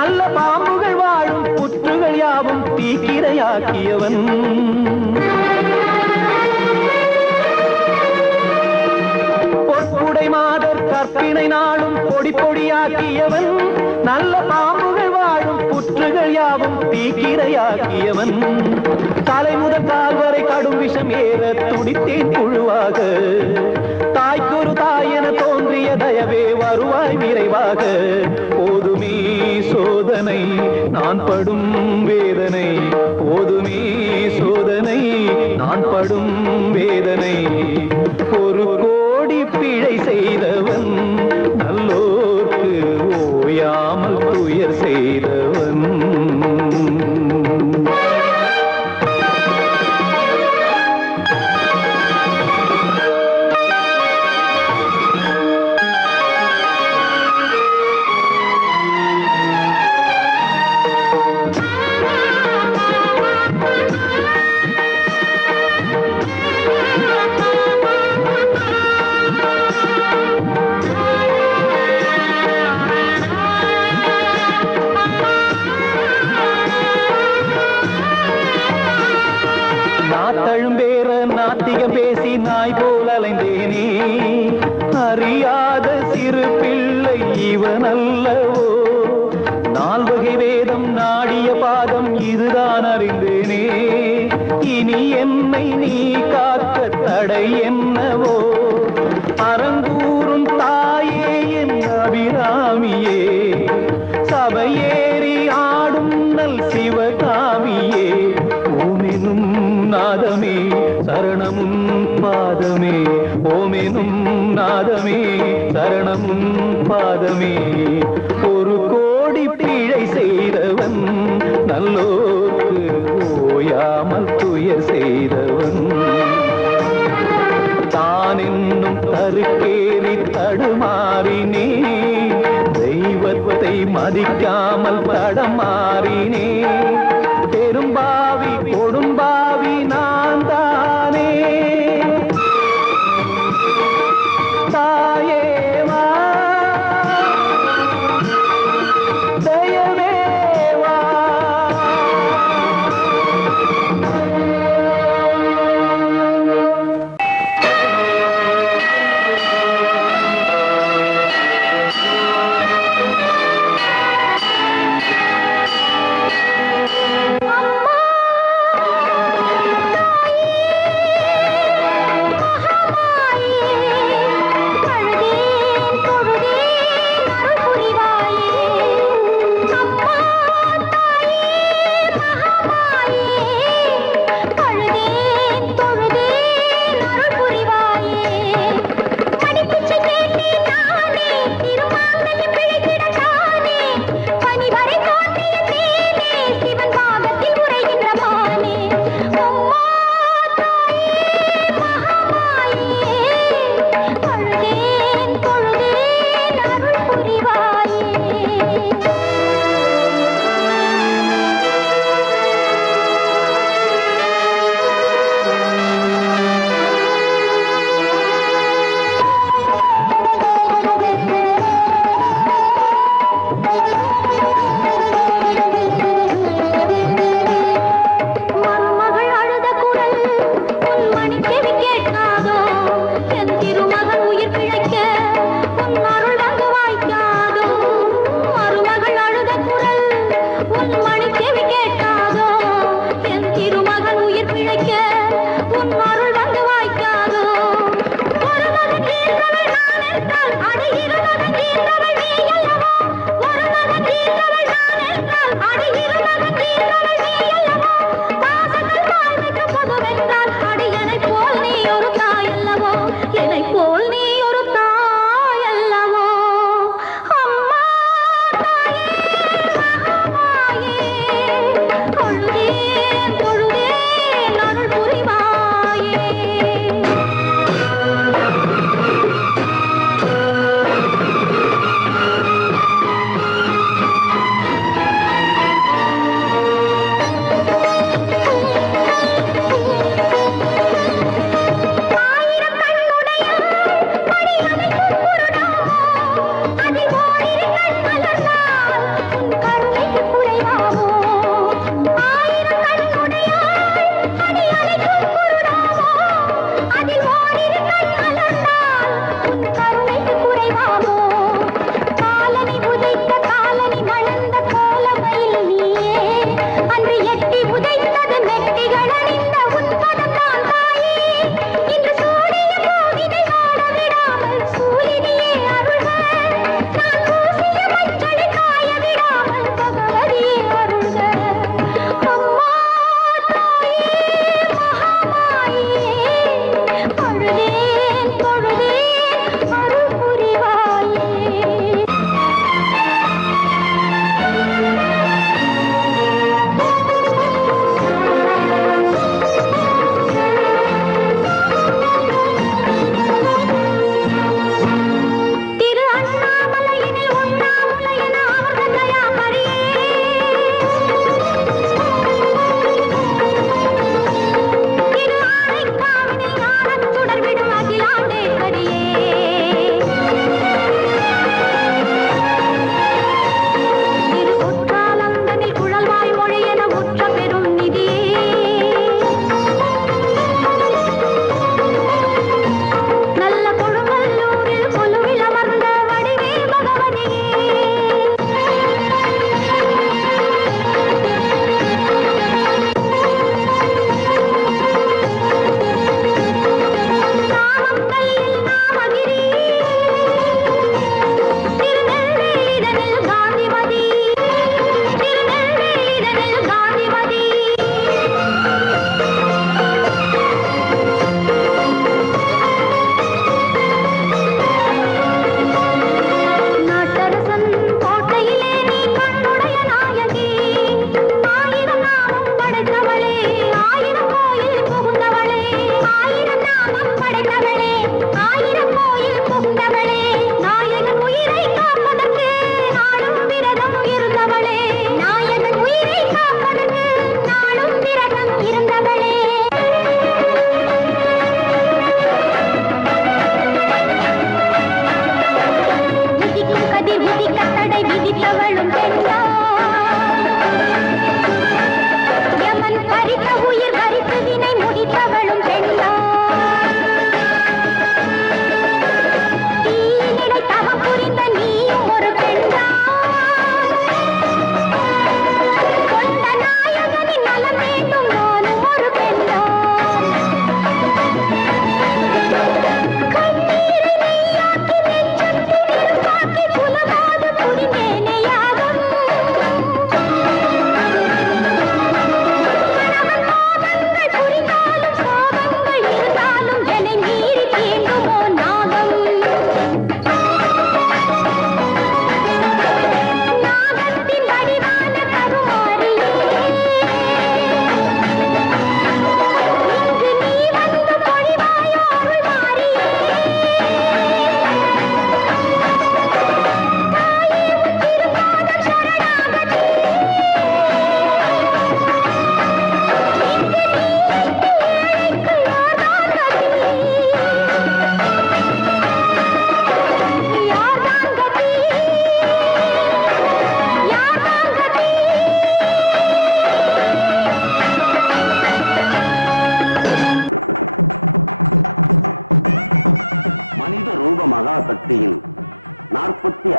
நல்ல பாம்புகள் வாழும் புற்றுகள் யாவும் தீக்கிரையாக்கியவன். பொற்புடை மாதர் கற்பினை நாளும் பொடி பொடியாக்கியவன். நல்ல பாம்புகள் வாழும் புற்றுகள் யாவும் தீக்கிரையாக்கியவன். தலை முதல் கால் வரை கடும் விஷம் ஏற துடித்தேன் புழுவாக. தாய்க்கொரு தாயென தோன்றிய தயவே வருவாய் விரைவாக. போதுமே சோதனை நான் படும் வேதனை. போதுமே சோதனை நான் படும் வேதனை. ஒரு கோடி பிழை செய்தவன் நல்லோர்க்கு ஓயாமல் துயர் செய்தவன். நாத்தழும்பேற நாத்திகம் பேசி நாய் போல் அலைந்தேனே. அறியாத சிறு பிள்ளை இவன் அல்லவோ. நால்வகை வேதம் நாடிய பாதம் இதுதான் அறிந்தேனே. இனி என்னை நீ காக்க தடை என்னவோ. அறங்கூறும் தாயே என் அபிராமியே. சபையேறி ஆடும் நல் சிவகாமியே. ஓமெனும் நாதமே சரணமும் பாதமே. ஓமெனும் நாதமே சரணமும் பாதமே. ஒரு கோடி பிழை செய்தவன் நல்லோர்க்கு ஓயாமல் துயர் செய்தவன். தான் என்னும் தருக்கேறி தடுமாறினே. தெய்வத்தை மதிக்காமல் தடமாறினே. பெரும்பாவி கொடும்பாவி நான் தானே. தாயேவா தயவேவா.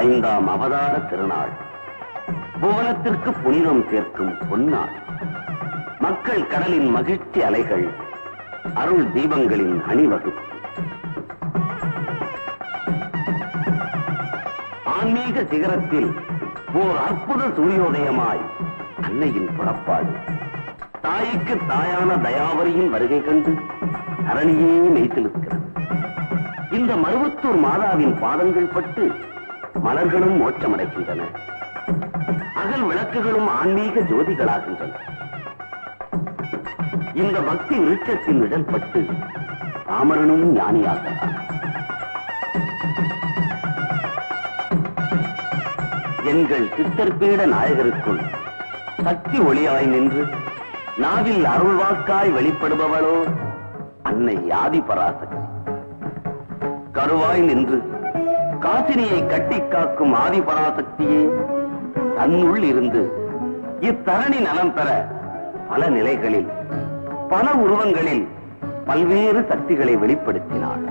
5ஆம் அவதார திருநாள், புவனத்திற்கு புனிதம் சேர்க்கும் பொன்னாள். மக்கள் கடலின் மகிழ்ச்சி அலைகள், அருள் தீபங்களின் அணிவகுப்பு. ஆன்மீக சிகரத்தில் ஓர் அற்புத சூரியோதயமாய் அன்னையின் புறப்பாடு. தாய்க்கு தாயான தயாவரியின் வருகை கண்டு தரணியே மெய்த்திருக்கிறது. இந்த மருவத்தூர் மாதாவின் பாதங்கள் பட்டு மலர்களும் மோட்சமடைகின்றன. அகல் விளக்குகளும் ஆன்மீக ஜோதிகளாகின்றன. இந்த பக்தி விருட்சத்தின் நிழல் பட்டு ராமரனும் ஞானியாகலாம். எங்கள் சித்தர்பீட நாயகருக்குள் சக்தி ஒளியாய் நின்று நாவில் அருள்வாக்காய் வெளிப்படுபவளோ அன்னை ஆதி பராசக்தி. கருவாய் நின்று காசினியை கட்டி காக்கும் ஆதி பராசக்தியே தன்னுள் இருந்து இத்தரணி நலம் பெற பல நிலைகளில், பல உருவங்களில் பல்வேறு சக்திகளை வெளிப்படுத்தினாள்.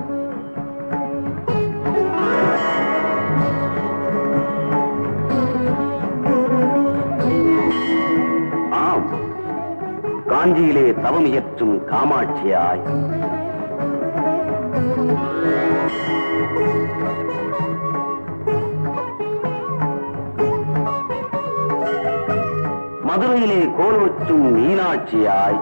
ஆம், காஞ்சியிலே தவமியற்றும் காமாட்சியாய், மதுரையிலே கோலோச்சும் மீனாட்சியாய்,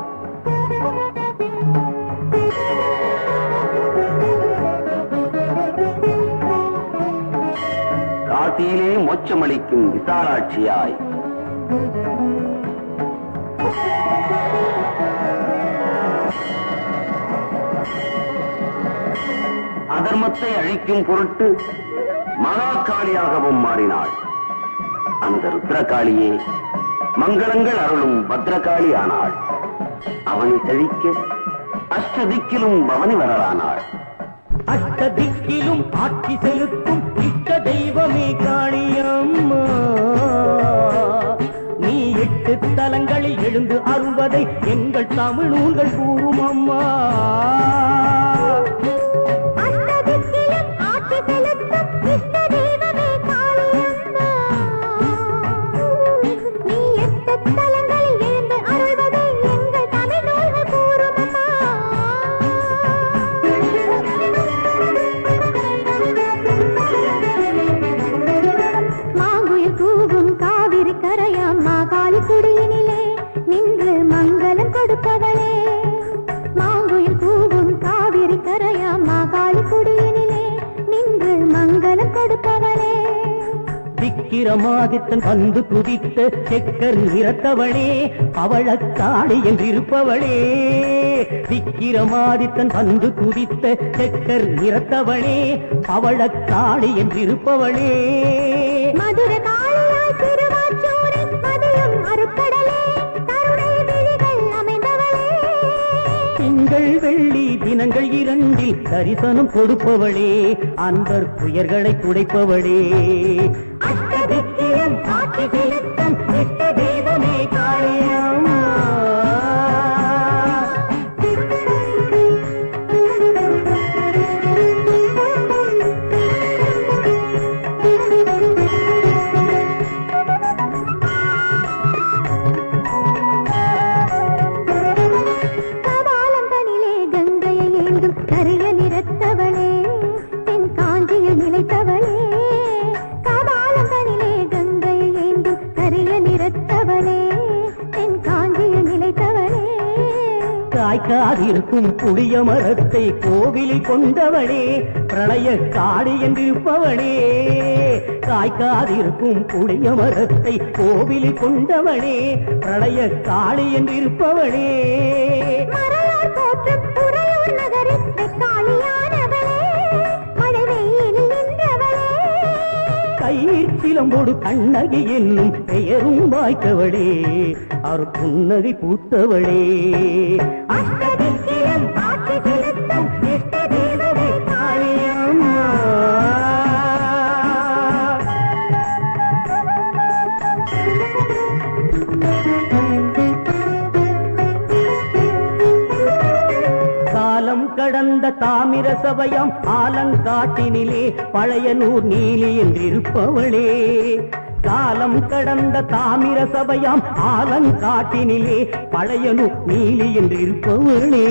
காசியிலே மோட்சமளிக்கும் விசாலாட்சியாய், அதர்மத்தை அழிக்கும் பொருட்டு மகாகாளியாகவும் மாறினாள். அந்த ருத்ரகாளியே மங்களங்கள் அருளும் பத்ரகாளி ஆனாள். அவனை தழிக்க அஷ்டதிக்கிலும் பவனி வரலானாள். அஷ்டதிக்கிலும் ஆட்சி செலுத்தும் இஷ்ட தெய்வமே காளியம்மா, நீ 8 தலங்களில் எழுந்து அருள்வதை எங்கள் தமிழ் நூல்கள் கூறும் அம்மா. விக்கிரமாதித்தன் வந்து துதித்த செக்கர் நிறத்தவளே பவளக்காளி என்றிருப்பவளே. விக்கிரமாதித்தன் வந்து துதித்த செக்கர் நிறத்தவளே பவளக்காளி என்றிருப்பவளே. மதுர காளியாய் திருவாச்சூரை மதியம் அருக்கடலே கருணை விழிகள் அமைந்தவளே. திங்கள் வெள்ளி தினங்கள் 2 தரிசனம் கொடுப்பவளே, அன்பர் துயர்களை துடைப்பவளே. அஷ்டதிக்கியம் ஆட்சி செலுத்தும் இஷ்ட தெய்வமே காளியம்மா. கபாலந்தனிலே கங்கையை ஏந்தும் கரிய நிறத்தவளே தென் காஞ்சியில் நிலைத்தவளே. கபாலந்தனிலே கங்கையை ஏந்தும் கரிய நிறத்தவளே தென் காஞ்சியில் நிலைத்தவளே. காய்க்காதிருக்கும் புளிய மரத்தை கோவிலில் கொண்டவளே பிரளய காளி என்றிருப்பவளே. காய்க்காதிருக்கும் புளிய மரத்தை கோவிலில் கொண்டவளே பிரளய காளி என்றிருப்பவளே. மறையார் போற்றும் உறையூர் நகரில் வெக்காளியானவளே மழை வெயிலில் நின்றவளே. கையில் சிலம்போடு கண்ணகி என்னும் பெயரும் வாய்த்தவளே அருப்புன்னகை பூத்தவளே. அஷ்டதிக்கியம் ஆட்சி செலுத்தும் இஷ்ட தெய்வமே காளியம்மா. காலம் கடந்த தாமிர சபையாம் ஆலங்காட்டினிலே பழையனூர் நீலி என்றிருப்பவளே. காலம் கடந்த தாமிர சபையாம் ஆலங்காட்டினிலே பழையனூர் நீலி என்றிருப்பவளே.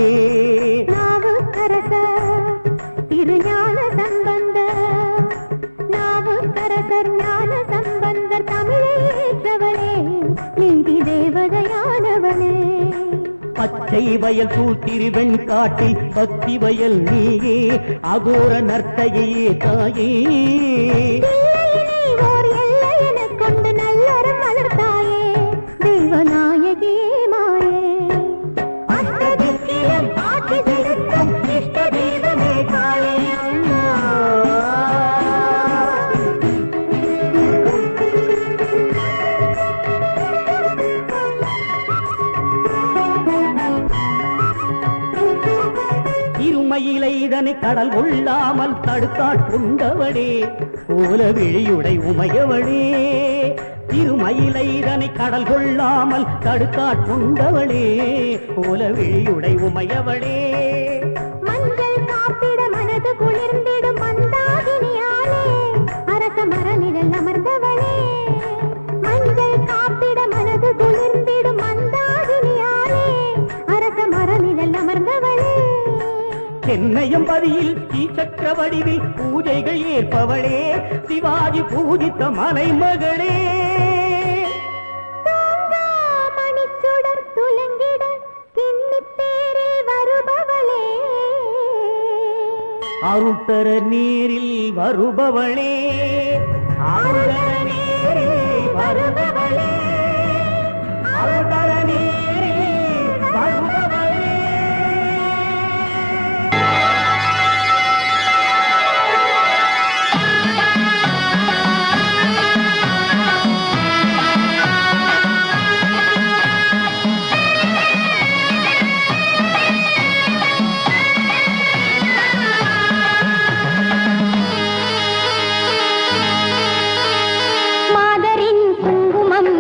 நாவுக்கரசர் திருஞான சம்பந்தர், நாவுக்கரசர் ஞான சம்பந்தர் தமிழேற்றவளே, நீதி தேவதையானவளே. பச்சை வயல் சூழ்த்திருவெண் காட்டில் பக்தி வயல் நீயே, அகோர நர்த்தகையே தாயே. பிள்ளையினை ஓர் எல்லையெனக் கொண்டு நல்லறம் வளர்த்தாயே, தெய்வநாயகியே மாயே. அஷ்டதிக்கியம் ஆட்சி செலுத்தும் இஷ்ட தெய்வமே காளே அம்மா. இருமையிலை இதனை கடல் கொள்ளாமல் தடுத்தாட்கொண்டவளே, கோல விழியுடை உமையவளே. திருமயிலை இதனை கடல் கொள்ளாமல் தடுத்தாட்கொண்டவளே, கோல விழியுடை உமையவளே. மஞ்சள் காப்பிட மனது குளிர்ந்திடும் மந்தாகினியாலே, அரச மரநிழல் அமர்ந்தவளே. மஞ்சள் காப்பிட மனது குளிர்ந்திடும் மந்தாகினியாலே, அரச மரநிழல் அமர்ந்தவளே. சென்னையம்பதியில் ஸ்ரீசக்கர வடிவில் பூஜைகள் ஏற்பவளே, சிவாஜி பூஜித்த மலைமகளே. மணிச்சுடர் துலங்கிட கிண்ணித்தேரில் வருபவளே, அருள்தர நீரில் வருபவளே, அருள்தர நீரில் வருபவளே, அருள்தர நீரில் வருபவளே. மாதரின் குங்குமம்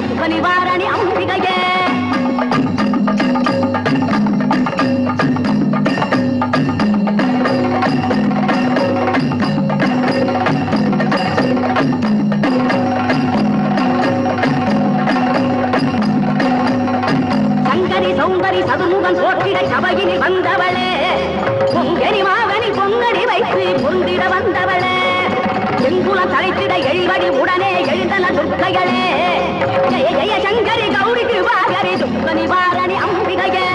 துக்க நிவாரணி அம்பிகையே சௌந்தரி சதுமுகன் போற்றிட சபையினில் வந்தவளே பொங்கரி மாவனி பொங்கடி வைத்து பொந்திட வந்தவளே செங்குலம் தலைத்திட எழுவடி உடனே எழுந்தன துர்க்கைகளே ஜெய ஜெய சங்கரி கௌரி கிருபாகரி துக்க நிவாரணி அம்பிகையே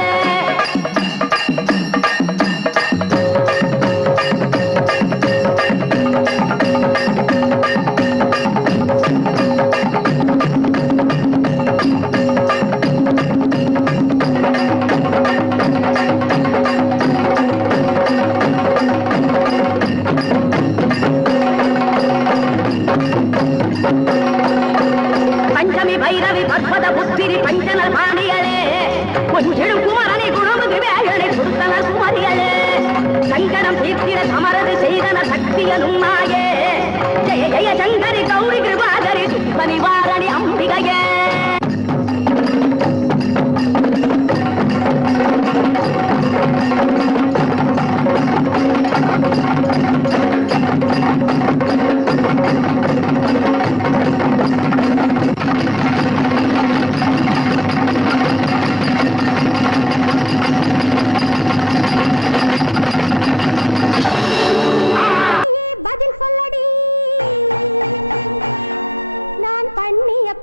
பஞ்சமி பைரவி பற்பத புத்திரி பஞ்சனர் பாணிகளே கொஞ்சிடும் குமரனை குணமுது வேகனை கொடுத்தனர் குமரிகளே சங்கடம் தீர்த்திட சமரது செய்தன சக்தியனும் மாயே ஜெய ஜெய சங்கரி கௌரி கிருபாகரி துக்க நிவாரணி அம்பிகையே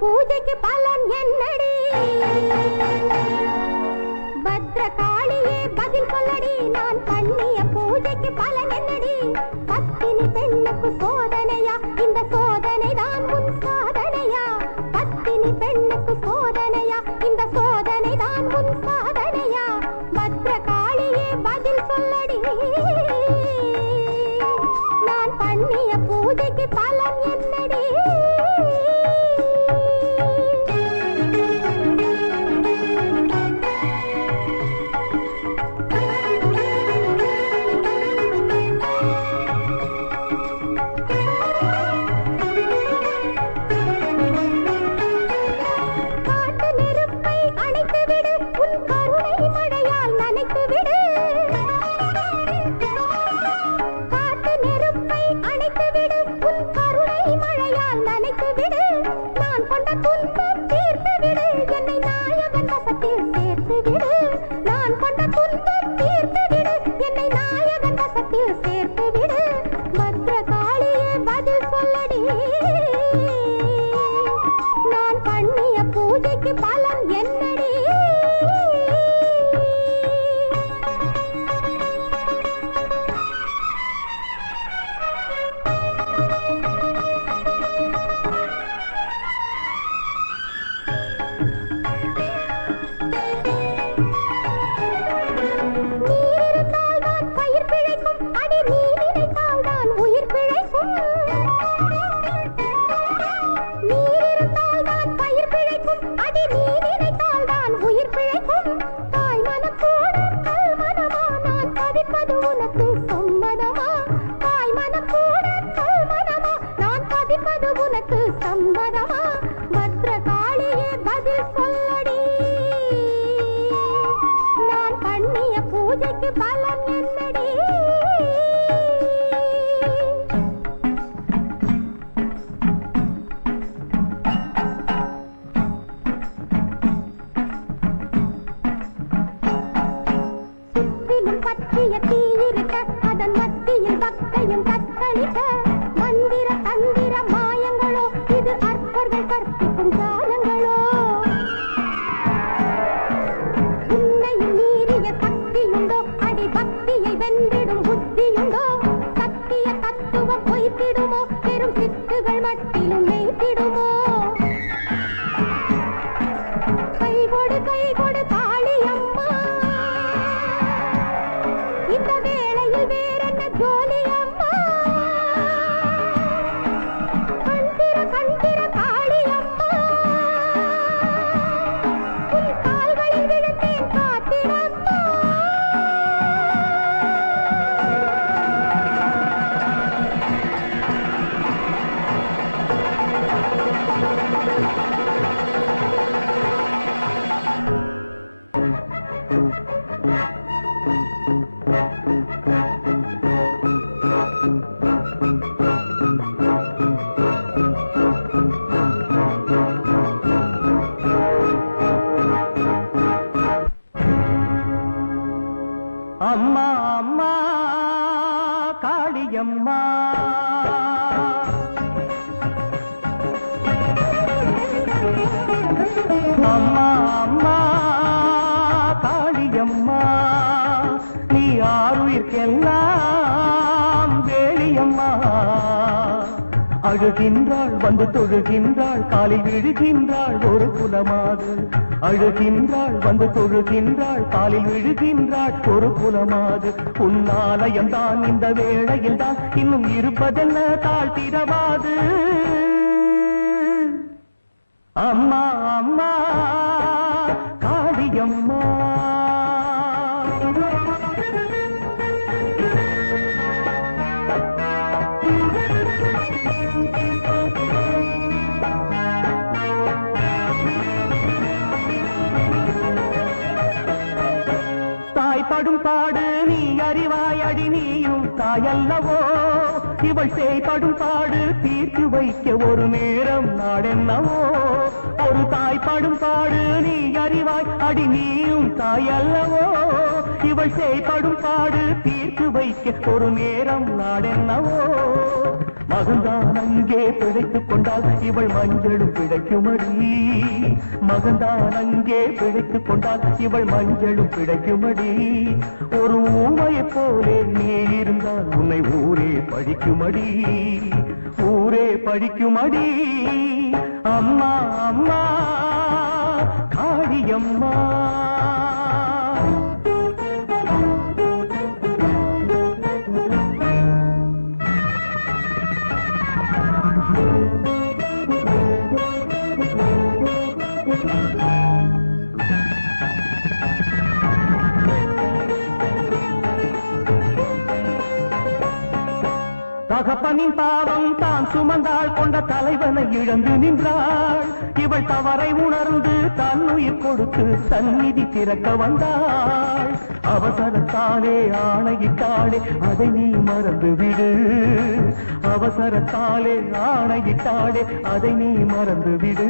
பூஜைக்கு பலன் என்னடி பத்ரகாளியே பதில் சொல்லடி நான் பண்ணிய பூஜைக்கு பலன் என்னடி பத்தினி பெண்ணுக்கு சோதனையா இந்த சோதனை தான் உன் சாதனையா பத்தினி பெண்ணுக்கு சோதனையா இந்த சோதனை தான் உன் சாதனையா பத்ரகாளியே பதில் சொல்லடி நான் பண்ணிய பூஜைக்கு பலன் என்னடி பலன் என்னடி சம்மதமா பத்ரகாளியே பதில் சொல்லடி நான் பண்ணிய பூஜைக்கு பலன் என்னடி சுற்றிலும் பற்றிய தீயிருக்க அதன் மத்தியில் பக்தையும் தத்தளிக்க மந்திர தந்திர மாயங்களோ இது அற்பர்கள் கற்பிக்கும் காலங்களோ உன்னையும் மீறிய சக்தியுண்டோ அடி பக்தியை வென்றிடும் புத்தியுண்டோ சத்திய தத்துவம் பொய்த்திடுமோ பெரும் சித்துகள் மட்டிலும் மெய்த்திடுமோ கைகொடு காளியம்மா இந்த வேளையில் வேறென்ன ஜோலி அம்மா அம்மா அம்மா காளியம்மா நீ ஆருயிர்க்கெல்லாம் வேலியம்மா அழுகின்றாள் வந்து தொழுகின்றாள் காலில் விழுகின்றாள் ஒரு குலமாது அழுகின்றாள் வந்து தொழுகின்றாள் காலில் விழுகின்றாள் ஒரு குலமாது உன்னாலயம்தான் இந்த வேளையில் தான் இன்னும் இருப்பதென்ன தாழ்த்திடவாது அம்மா அம்மா காளியம்மா தாய்ப்படும் பாடு நீ அறிவாயடி நீயும் தாயல்லவோ இவள் செய்படும் பாடு தீர்த்து வைக்க ஒரு நேரம் நாடென்னவோ ஒரு தாய்ப்படும் பாடு நீ அறிவாய் அடி நீயும் தாயல்லவோ இவள் செய்படும் பாடு தீர்த்து வைக்க ஒரு நேரம் நாடென்னவோ மகன்தான் அங்கே பிழைத்துக் கொண்டால் இவள் மஞ்சளும் பிழைக்குமடி மகன்தான் அங்கே பிழைத்துக் கொண்டால் இவள் மஞ்சளும் பிழைக்குமடி ஒரு ஊமையை போலே நீ இருந்தால் உன்னை ஊரே படிக்குமடி ஊரே படிக்குமடி அம்மா அம்மா காளியம்மா தகப்பனின் பாவம் தான் சுமந்தாள் கொண்ட தலைவனை இழந்து நின்றாள் இவள் தவறை உணர்ந்து தன்னுயிர் கொடுத்து சந்நிதி திறக்க வந்தாள் அவசரத்தாலே ஆணையிட்டாளே அதை நீ மறந்து விடு அவசரத்தாலே ஆணையிட்டாளே அதை நீ மறந்து விடு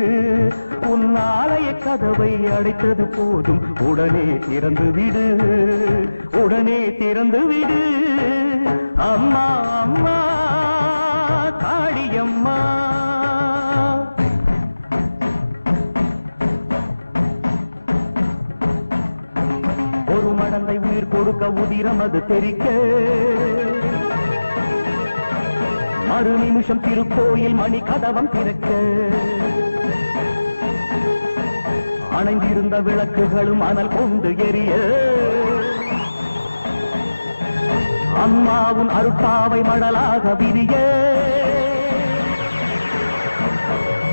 உன் ஆலய கதவை அடைத்தது போதும் உடனே திறந்து விடு உடனே திறந்து விடு அம்மா அம்மா காளியம்மா ஒரு மடந்தை உயிர் கொடுக்க உதிரம் அது தெரிக்க மறு நிமிஷம் திருக்கோயில் மணி கதவம் திறக்க அணைந்திருந்த விளக்குகளும் அனல் கொண்டு எரிய அம்மாவும் அருட்பாவை மடலாக விரிய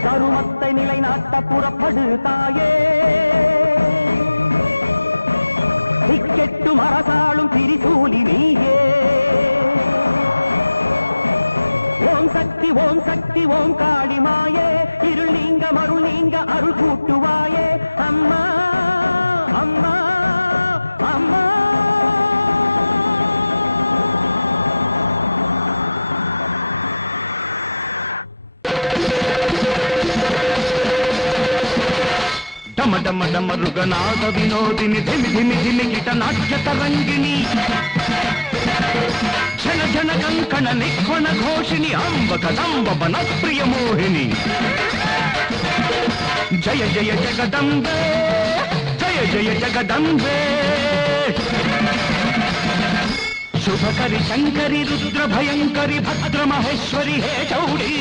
தருமத்தை நிலைநாட்ட புறப்படு தாயே திக்கெட்டும் அரசாளும் திரிசூலி நீயே ஓம் சக்தி ஓம் காளிமாயே இருள் நீங்க மருள் நீங்க அருள் கூட்டுவாயே அம்மா அம்மா அம்மா ಡಮ ಡಮ ಡಮ ರುಗನಾದ ವಿನೋದಿನಿ ಧಿಮಿ ಧಿಮಿ ಧಿಮಿ ಗಿಟ ನಾಟ್ಯ ತರಂಗಿಣಿ ಝಣ ಝಣ ಕಂಕಣ ನಿಕ್ವಣ ಘೋಷಿಣಿ ಅಂಬ ಕದಂಬ ಬನ ಪ್ರಿಯ ಮೋಹಿನಿ ಜಯ ಜಯ ಜಗದಂಬೆ ಜಯ ಜಯ ಜಗದಂಬೆ ಶುಭಕರಿ ಶಂಕರಿ ರುದ್ರ ಭಯಂಕರಿ ಭದ್ರ ಮಹೇಶ್ವರಿ ಹೇ ಚೌಡಿ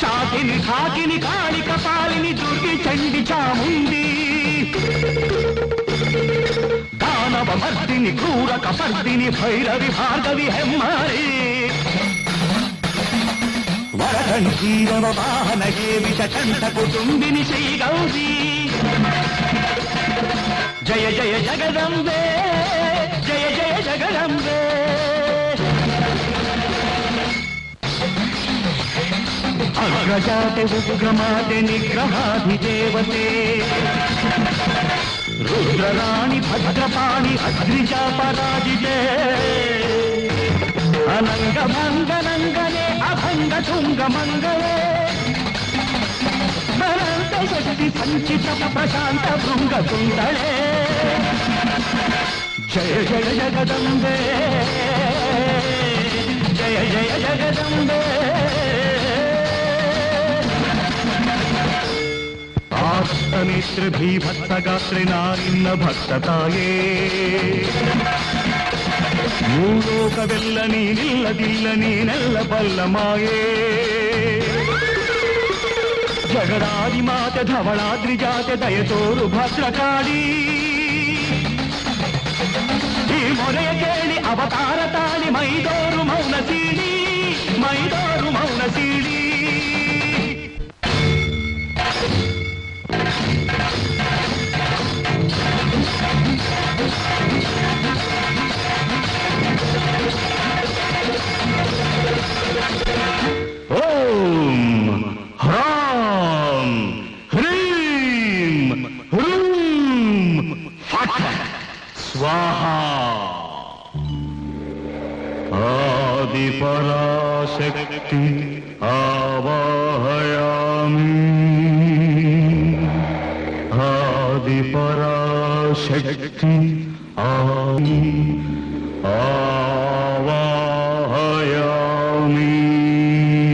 ಶಾಕಿನಿ ಠಾಕಿನಿ ಕಾಳಿ ಕಪಾಲಿನಿ ದುರ್ಗಿ ಚಂಡಿ ಚಾಮುಂಡಿ ದಾನವ ಮರ್ದಿನಿ ಕ್ರೂರ ಕಪರ್ದಿನಿ ಭೈರವಿ ಭಾರ್ಗವಿ ಹೆಮ್ಮಾರಿ ವರದಂತೀರವ ವಾಹನ ಹೇವಿಷ ಕಂಠ ಕುಟುಂಬಿನಿ ಶ್ರೀ ಗೌರಿ ಜಯ ಜಯ ಜಗದಂಬೆ ಜಯ ಜಯ ಜಗದಂಬೆ ಅಗ್ರಜಾತೆ ಉಗ್ರಮಾತೆ ನಿಗ್ರಹಾಧಿದೇವತೆ ರುದ್ರರಾಣಿ ಭದ್ರಪಾಣಿ ಅದ್ರಿಜಾ ಪರಾಜಿತೆ ಅನಂಗ ಭಂಗನಂಗನೆ ಅಭಂಗ ತುಂಗ ಮಂಗಲೇ ಅನಂತ ಶಕ್ತಿ ಸಂಚಿತ ಪ್ರಶಾಂತ ಭೃಂಗ ಕುಂಡಳೆ ಜಯ ಜಯ ಜಗದಂಬೆ ಜಯ ಜಯ ಜಗದಂಬೆ ಭಕ್ತನೇತ್ರ ಭೀಭತ್ಸಗಾತ್ರೆ ನಾರಿನ್ನ ಭಕ್ತತಾಯೇ ಮೂಲೋಕವೆಲ್ಲ ನೀನಿಲ್ಲದಿಲ್ಲ ನೀನೆಲ್ಲ ಬಲ್ಲ ಮಾಯೇ ಜಗದಾದಿ ಮಾತೆ ಧವಳಾದ್ರಿ ಜಾತೆ ದಯತೋರು ಭದ್ರಕಾಳಿ ಈ ಮೊರೆಯ ಕೇಳಿ ಅವತಾರ ತಾಳಿ ಮೈದೋರು ಮೌನ ಸೀಳಿ ಮೈದೋರು ಮೌನ ಸೀಳಿ ಓಂ ಹ್ರಾಂ ಹ್ರೀಂ ಹ್ರೂಂ ಫಟ್ ಸ್ವಾಹಾ ಆದಿಪರಾಶಕ್ತಿ ಆವಾಹಯಾಮಿ ಆದಿಪರಾಶಕ್ತಿ ಆವಾಹಯಾಮಿ